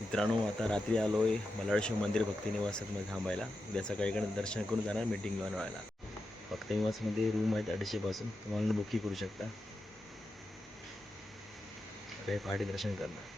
मित्रांनो आता रात्री आलो आहे मलाळशिव मंदिर भक्तिनिवासामध्ये थांबायला. उद्या सकाळीकडे दर्शन करून जाणार मीटिंग घेऊन व्हायला भक्ती भक्तिनिवासमध्ये रूम आहेत अडीचशेपासून तुम्हाला बुकिंग करू शकता. रे पहाटे दर्शन करणार.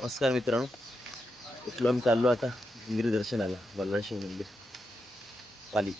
नमस्कार मित्रांनो. इथलो आम्ही चाललो आता मंदिर दर्शनाला मंदिर पाली.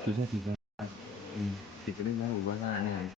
तुझ्या ठिकाण तिकडे जा उभा राहा आणि